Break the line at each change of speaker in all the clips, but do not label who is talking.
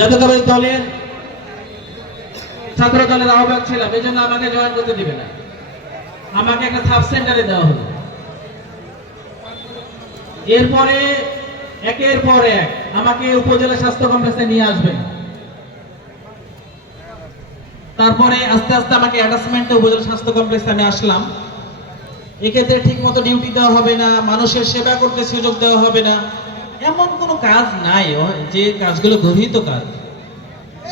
দলের ছাত্র দলের আহ্বায়ক ছিলাম, এই জন্য আমাকে জয়েন করতে দিবে না। আমাকে একটা সাব সেন্টারে দেওয়া হলো। এরপরে, একের পর এক আমাকে উপজেলা স্বাস্থ্য কমপ্লেক্সে নিয়ে আসবেন তারপরে আস্তে আস্তে আমাকে অ্যাটাচমেন্টে উপজেলা স্বাস্থ্য কমপ্লেক্সে আমি আসলাম। এক্ষেত্রে ঠিক মতো ডিউটি দেওয়া হবে না, মানুষের সেবা করতে সুযোগ দেওয়া হবে না। এমন কোনো কাজ নাই যে কাজগুলো গর্হিত কাজ।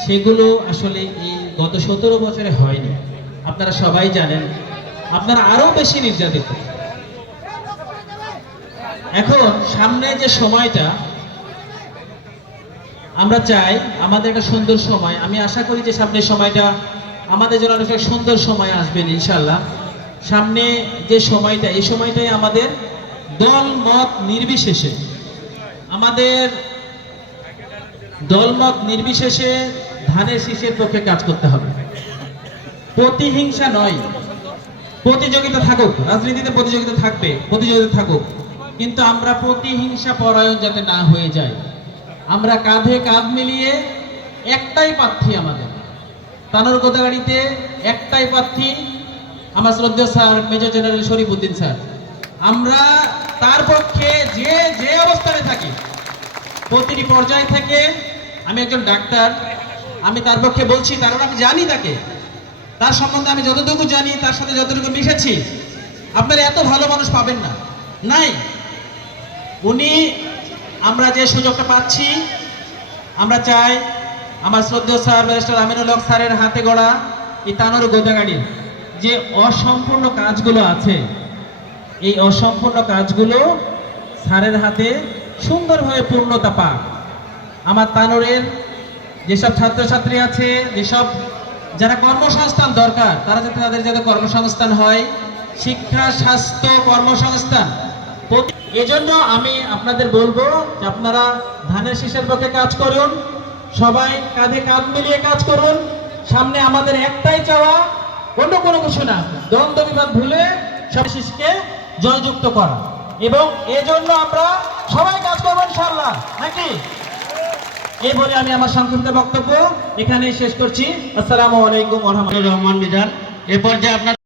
সেগুলো আসলে এই গত সতেরো বছরে হয়নি। আপনারা সবাই জানেন, আপনারা আরও বেশি নির্যাতিত। এখন সামনে যে সময়টা, আমরা চাই আমাদের একটা সুন্দর সময়। আমি আশা করি যে সামনের সময়টা আমাদের জন্য অনেক সুন্দর সময় আসবেন ইনশাল্লাহ সামনে যে সময়টা, এই সময়টাই আমাদের দল মত নির্বিশেষে। আমাদের দলমত নির্বিশেষে ধানের শীষের পক্ষে কাজ করতে হবে। প্রতিহিংসা নয়। প্রতিযোগিতা থাকুক, রাজনীতিতে প্রতিযোগিতা থাকবে, প্রতিযোগিতা থাকুক, কিন্তু আমরা প্রতিহিংসা পরায়ণ যাতে না হয়ে যায় আমরা কাঁধে কাঁধ মিলিয়ে একটাই প্রার্থী আমাদের। তানোর গোদাগাড়িতে একটাই প্রার্থী আমার শ্রদ্ধেয় sir, major general Sharif Uddin sir. আমরা তার পক্ষে যে যে অবস্থানে থাকি, প্রতিটি পর্যায় থেকে আমি একজন ডাক্তার, আমি তার পক্ষে বলছি, কারণ আমি জানি তাকে। তার সম্বন্ধে আমি যতটুকু জানি, তার সাথে যতটুকু মিশেছি, আপনারা এত ভালো মানুষ পাবেন না। নাই। উনি, আমরা যে সুযোগটা পাচ্ছি, আমরা চাই আমার শ্রদ্ধেয় স্যার, ব্যারিস্টার আমিনুল হক স্যারের হাতে গড়া এই তানোর গোদাগাড়ির যে অসম্পূর্ণ কাজগুলো আছে এই অসম্পূর্ণ কাজগুলো স্যারের হাতে সুন্দরভাবে পূর্ণতা পাক। আমার তানোরের যেসব ছাত্রছাত্রী আছে, যেসব যারা কর্মসংস্থান দরকার, তারা যাতে তাদের যাতে কর্মসংস্থান হয়, শিক্ষা, স্বাস্থ্য, কর্মসংস্থান এজন্য আমি আপনাদের বলব যে আপনারা ধানের শীষের পক্ষে কাজ করুন, সবাই কাঁধে কাঁধ মিলিয়ে কাজ করুন, সামনে আমাদের একটাই চাওয়া, অন্য কোনো কিছু না। দ্বন্দ্ব বিবাদ ভুলে সব শিশুকে জয়যুক্ত করা। এবং এজন্য আমরা সবাই কাজ করব ইনশাল্লাহ নাকি? এই বলে আমি আমার সংক্ষিপ্ত বক্তব্য এখানেই শেষ করছি। আসসালামু আলাইকুম
রহমান মিজান, এ পর্যায়ে আপনার